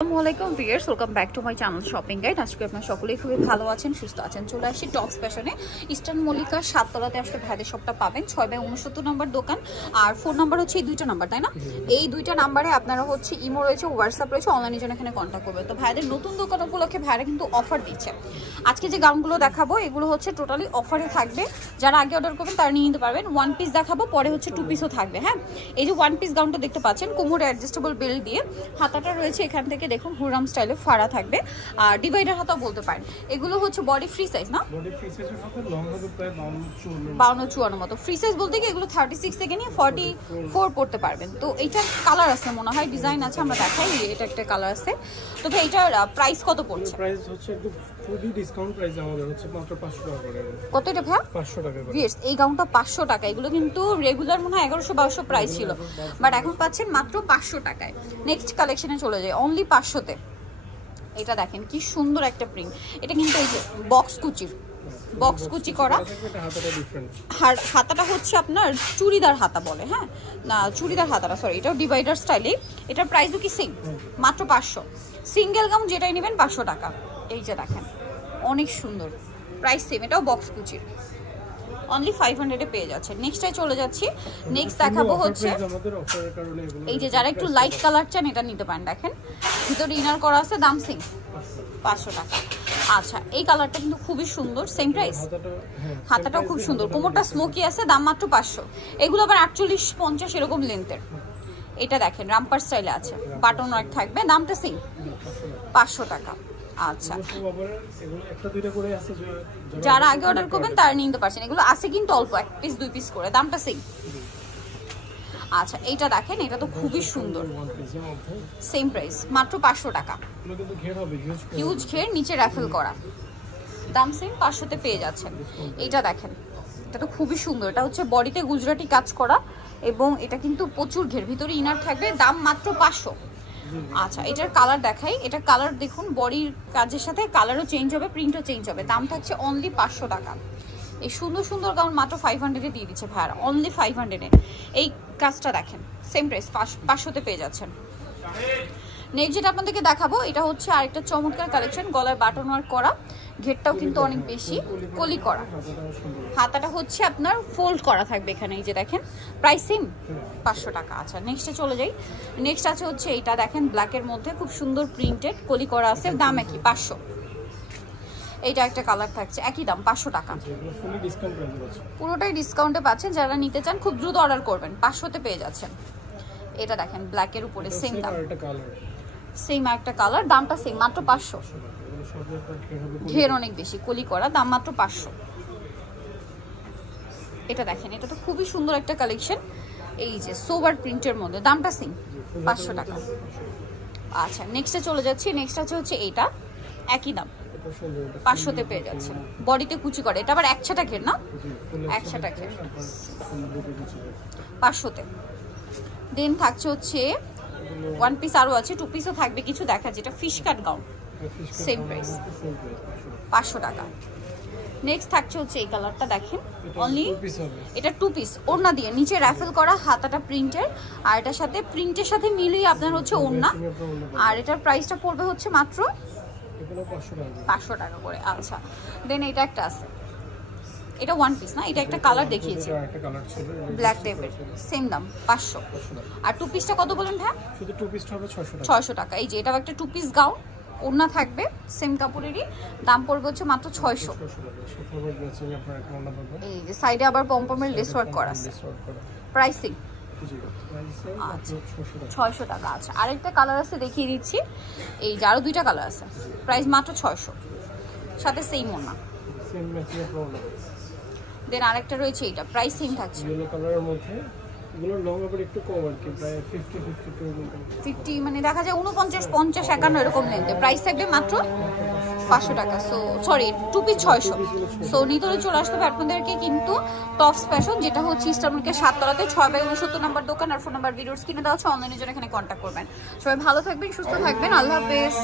আসসালামুয়ালাইকুম viewers, welcome back to my channel shopping guide. আজকে আপনারা সকলেই খুবই ভালো আছেন, সুস্থ আছেন। চলে আসি টপস ফ্যাশনে, ইস্টার্ন মল্লিকা 7 তলাতে আসলে ভাইদের শপটা পাবেন। 6/69 নম্বর দোকান, আর ফোন নাম্বার হচ্ছে এই দুইটা নাম্বার, তাই না? এই দুইটা নাম্বারে আপনারা হচ্ছে ইমো রয়েছে, হোয়াটসঅ্যাপ রয়েছে, অনলাইনের জন্য এখানে কন্ট্যাক্ট করবেন। তো ভাইদের নতুন দোকান উপলক্ষে ভাইরা কিন্তু অফার দিচ্ছে। আজকে যে গাউনগুলো দেখাবো এগুলো হচ্ছে টোটালি অফারে থাকবে। যারা আগে অর্ডার করবেন তারা নিয়ে নিতে পারবেন। 1 পিস দেখাবো, পরে হচ্ছে 2 পিসও থাকবে। হ্যাঁ, এই যে 1 পিস গাউনটা দেখতে পাচ্ছেন, কোমরে অ্যাডজাস্টেবল বেল্ট দিয়ে, হাতাটা রয়েছে এখান থেকে দেখুন হুরাম স্টাইলে ফাড়া থাকবে, আর ডিভাইডার হাতা বলতে পারেন। এগুলো হচ্ছে বডি ফ্রি সাইজ না, বডি ফ্রি সাইজের সাথে লং হবে প্রায় 52-54 মতো। ফ্রি সাইজ বলতে কি এগুলো 36 থেকে নিয়ে 44 পড়তে পারবেন। তো এইটার কালার আছে মনে হয়, ডিজাইন আছে, আমরা দেখাই। এটা একটা কালার আছে। তো ভাই এটার প্রাইস কত পড়ছে? প্রাইস হচ্ছে একটু খুবই ডিসকাউন্ট প্রাইস আমাদের হচ্ছে মাত্র 500 টাকা করে। কত এটা ভাই? 500 টাকা করে। ভিউয়ার্স, এই গাউনটা 500 টাকা। এগুলো কিন্তু রেগুলার মনে হয় 1100-1200 প্রাইস ছিল, বাট এখন পাচ্ছেন মাত্র 500 টাকায়। নেক্সট কালেকশনে চলে যায়, অনলি 500 তে। এটা দেখেন কি সুন্দর একটা প্রিন্ট। এটা কিন্তু এই যে বক্স কুচি করা, হাতাটা হচ্ছে আপনার চুড়িদার হাতা বলে। হ্যাঁ না, চুড়িদার হাতাটা সরি, এটাও ডিভাইডার স্টাইলে। এটার প্রাইসও কি সেম, মাত্র 500। সিঙ্গেল গাউন যেটাই নেবেন 500 টাকা। এই যে দেখেন অনেক সুন্দর, প্রাইস সেম। এটাও বক্স কুচির, অনলি 500 এ পেয়ে যাচ্ছে। নেক্সটটাই চলে যাচ্ছি। নেক্সট দেখাবো হচ্ছে এই যে যারা একটু লাইট কালার চান এটা নিতে পারেন। দেখেন ভিতরে ইনার করা আছে, দাম সেম 500 টাকা। আচ্ছা, এই কালারটা কিন্তু খুবই সুন্দর, সেম প্রাইস। হাতাটাও খুব সুন্দর, কোমরটা স্মোকি আছে, দাম মাত্র 500। এগুলো আবার 48-50 এরকম লেন্থের। এটা দেখেন রামপার স্টাইলে আছে, বাটন ওয়ার্ক থাকবে, দামটা সেম 500 টাকা। আচ্ছা, যারা আগে অর্ডার করবেন তারা নিতে পারছেন। এগুলো আছে কিন্তু অল্প, 1 পিস 2 পিস করে, দামটা সেম। আচ্ছা, এইটা দেখেন, এটা তো খুবই সুন্দর, সেম প্রাইস মাত্র 500 টাকা। হিউজ ঘের, নিচে র্যাফেল করা, দাম সেম 500 তে পেয়ে যাচ্ছেন। এইটা দেখেন, এটা তো খুবই সুন্দর। এটা হচ্ছে বডিতে গুজরাটি কাজ করা, এবং এটা কিন্তু প্রচুর ঘের, ভিতরে ইনার থাকবে, দাম মাত্র 500। আচ্ছা, এটার কালার দেখাই। এটার কালার দেখুন, বডির কাজের সাথে কালারও চেঞ্জ হবে, প্রিন্টও চেঞ্জ হবে। দাম থাকছে অনলি 500 টাকা। এই সুন্দর সুন্দর গাউন মাত্র 500 এ দিয়ে দিচ্ছে ভাইয়ারা, অনলি 500 এ। এই কাজটা দেখেন, সেম প্রাইস 500 তে পেয়ে যাচ্ছেন। নেক্সট যেটা আপনাদেরকে দেখাবো এটা হচ্ছে আরেকটা চমৎকার কালেকশন, গলায় বাটন ওয়ার্ক করা, ঘেরটাও কিন্তু অনেক বেশি কলি করা, হাতাটা হচ্ছে আপনার ফোল্ড করা থাকবে এখানে। এই যে দেখেন, প্রাইস সেম 500 টাকা। আচ্ছা, নেক্সটে চলে যাই। নেক্সট আছে হচ্ছে এইটা দেখেন, ব্ল্যাকের মধ্যে খুব সুন্দর প্রিন্টেড কলি করা আছে, দাম একই 500। এইটা একটা কালার থাকছে, একই দাম 500 টাকা। পুরোটাই ডিসকাউন্টে পাচ্ছেন। যারা নিতে চান খুব দ্রুত অর্ডার করবেন, 500 তে পেয়ে যাচ্ছেন। এটা দেখেন ব্ল্যাকের উপরে সেম দাম, সেম একটা কালার, দামটা সেম মাত্র 500। ঘের অনেক বেশি কলি করা, দাম মাত্র 500। এটা দেখেন, এটা তো খুবই সুন্দর একটা কালেকশন, এই যে সোবার প্রিন্টের মধ্যে, দামটা সেম 500 টাকা। আচ্ছা, নেক্সটে চলে যাচ্ছি। নেক্সট আছে হচ্ছে এইটা, একই দাম 500 তে পেয়ে যাচ্ছে। বডিতে কুচি করে, এটা আবার একছাটা ঘের না, একছাটা ঘের, 500 তে। দেন থাকছে হচ্ছে 1 পিস আরো আছে, 2 পিসও থাকবে কিছু, দেখা যেটা ফিশ কাট গাউন, সেম প্রাইস 500 টাকা। নেক্সট থাকছে হচ্ছে এই কালারটা দেখেন, অনলি এটা 2 পিস, ওড়না দিয়ে নিচে র্যাফেল করা, হাতাটা প্রিন্টের, আর এটার সাথে প্রিন্টের সাথে মিলিয়ে আপনার হচ্ছে ওড়না, আর এটার প্রাইসটা পড়বে হচ্ছে মাত্র 500 টাকা করে। আচ্ছা, দেন এটা একটা আছে, এটা 1 পিস না, এটা একটা কালার দেখিয়েছি ব্ল্যাক টাইপের, সেম দাম 500। আর 2 পিসটা কত বলেন ভাই? শুধু 2 পিসটা হবে 600 টাকা। এই যে এটাও একটা 2 পিস গাউন, ওড়না থাকবে সেম কাপড়েরই, দাম পড়বে হচ্ছে মাত্র 600। এই যে সাইডে আবার পমপমের লেস ওয়ার্ক করা আছে, প্রাইসিং আচ্ছা 600 টাকা। আচ্ছা, আরেকটা কালার আছে দেখিয়ে দিচ্ছি, এই যে আরো 2টা কালার আছে, প্রাইস মাত্র 600, সাথে সেম ওড়না। দেন আরেকটা রয়েছে, এটা প্রাইস সেম থাকছে, ইয়েলো কালারের মধ্যে, এগুলো লং আবার একটু কম আর কি, প্রায় 50 মানে দেখা যায় 49, 50, 51 এরকম লেন্থে, প্রাইস থাকবে মাত্র 500 টাকা। So sorry, 2 piece 600। সো নিতরে চলে আসতে হবে আপনাদেরকে কিন্তু টপস ফ্যাশন, যেটা হচ্ছে ইস্টার্ন মল্লিকা 7 তলাতে, 6/69 নম্বর দোকান, আর ফোন নাম্বার ভিডিওস কিনে দেওয়া হচ্ছে, অনলাইনের জন্য এখানে কন্ট্যাক্ট করবেন। সবাই ভালো থাকবেন, সুস্থ থাকবেন, আল্লাহ হাফেজ।